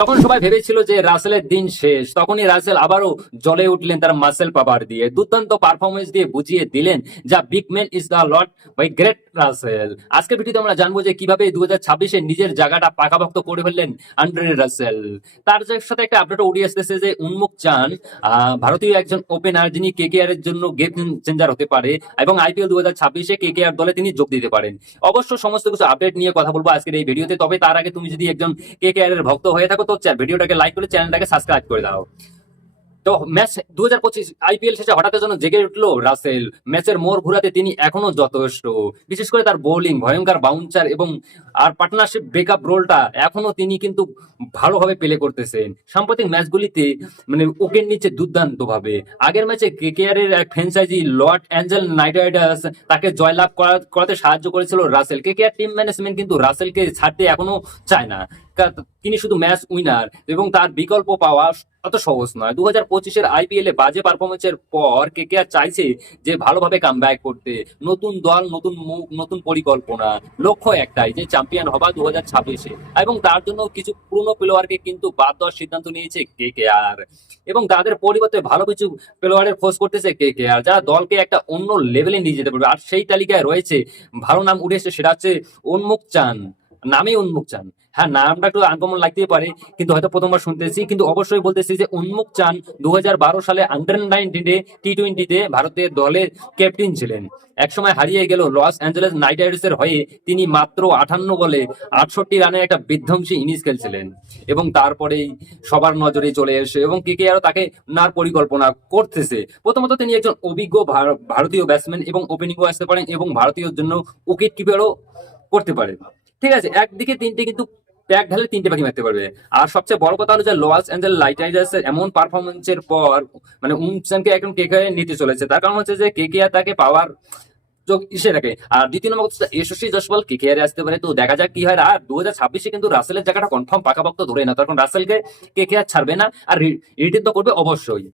তখন সবাই ভেবেছিল যে রাসেলের দিন শেষ, তখনই রাসেল আবারও জ্বলে উঠলেন তার মাসেল পাওয়ার দিয়ে, দুর্দান্ত পারফরমেন্স দিয়ে বুঝিয়ে দিলেন যা big man is the lot by great Russell. আজকের ভিডিওতে আমরা জানবো যে কিভাবে 2026-এ নিজের জায়গাটা পাকাপোক্ত করে ফেললেন আন্দ্রে রাসেল। তার সাথে একটা আপডেট উঠে আসতেছে যে উন্মুক চান ভারতীয় একজন ওপেনার যিনি কেকেআর এর জন্য গেম চেঞ্জার হতে পারে এবং আইপিএল 2026-এ কেকেআর দলে তিনি যোগ দিতে পারেন। অবশ্য সমস্ত কিছু আপডেট নিয়ে কথা বলবো আজকের এই ভিডিওতে। তবে তার আগে তুমি যদি একজন কেকেআর এর ভক্ত হয়ে থাকো তো ভিডিওটাকে লাইক করে চ্যানেলটাকে সাবস্ক্রাইব করে দাও। তো ম্যাচ 2025 আইপিএল শেষে হঠাৎ যেন জেগে উঠলো রাসেল। ম্যাচের মোড় ঘুরাতে তিনি এখনো যথেষ্ট, বিশেষ করে তার বোলিং, ভয়ঙ্কর বাউন্সার এবং আর পার্টনারশিপ ব্রেকআপ রোলটা এখনো তিনি কিন্তু ভালোভাবে প্লে করতেছেন সাম্প্রতিক ম্যাচগুলিতে, মানে ওকের নিচে দুর্দান্ত ভাবে। আগের ম্যাচে কেকেআর এর এক franchise Lord Angel night Riders তাকে জয়লাভ করাতে সাহায্য করেছিল রাসেল। কেকেআর টিম ম্যানেজমেন্ট কিন্তু রাসেলকে ছাড়তে এখনো চায় না, তিনি শুধু ম্যাচ উইনার এবং তার বিকল্প পাওয়া অত সহজ নয়। 2025-এর আইপিএল-এ বাজে পারফরমেন্সের পর কেকেআর চাইছে যে ভালোভাবে কামব্যাক করতে, নতুন দল, নতুন মুখ, নতুন পরিকল্পনা, লক্ষ্য একটাই যে চ্যাম্পিয়ন হবা 2026-এ। এবং তার জন্য কিছু পুরনো প্লেয়ারকে কিন্তু বাদ দেওয়ার সিদ্ধান্ত নিয়েছে কেকেআর এবং তাদের পরিবর্তে ভালো কিছু প্লেয়ারের খোঁজ করতেছে কেকেআর, যারা দলকে একটা অন্য লেভেলে নিয়ে যেতে পারবে। আর সেই তালিকায় রয়েছে, ভালো নাম উঠে এসেছে, সেটা হচ্ছে উন্মুক চান। নামেই উন্মুক চান, হ্যাঁ নামটা একটু আনকমন লাগতেই পারে, কিন্তু হয়তো প্রথমবার শুনতেছি, কিন্তু অবশ্যই বলতেছি যে উন্মুক চান 2012 সালে আন্ডার-19 টি-20-তে ভারতের দলের ক্যাপ্টেন ছিলেন। একসময় হারিয়ে গেল লস অ্যাঞ্জেলেস নাইট রাইডার্সের হয়ে তিনি মাত্র 58 বলে 68 রানের একটা বিধ্বংসী ইনিংস খেলছিলেন এবং তারপরেই সবার নজরে চলে এসে এবং কেকেআরও তাকে নার পরিকল্পনা করতেছে। প্রথমত তিনি একজন অভিজ্ঞ ভারতীয় ব্যাটসম্যান এবং ওপেনিংও আসতে পারেন এবং ভারতীয় জন্য উইকেট কিপারও করতে পারে। ঠিক আছে, একদিকে তিনটে কিন্তু প্যাক ঢালে তিনটে পাখি মারতে পারবে। আর সবচেয়ে বড় কথা হলো যে লস অ্যাঞ্জেল নাইট রাইডার্স এর এমন পারফরমেন্সের পর মানে উমচানকে এখন কেকেআর নিতে চলেছে। তার কারণ হচ্ছে যে কেকেআর তাকে পাওয়ার ইসে রাখে। আর দ্বিতীয় নম্বর হচ্ছে যশস্বী জয়সওয়াল কেকেআর আসতে পারে, তো দেখা যাক কি হয়। আর 2026-এ কিন্তু রাসেলের জায়গাটা কনফার্ম পাকাপোক্ত ধরে না, তখন রাসেলকে কেকেআর ছাড়বে না আর রিটেন তো করবে অবশ্যই।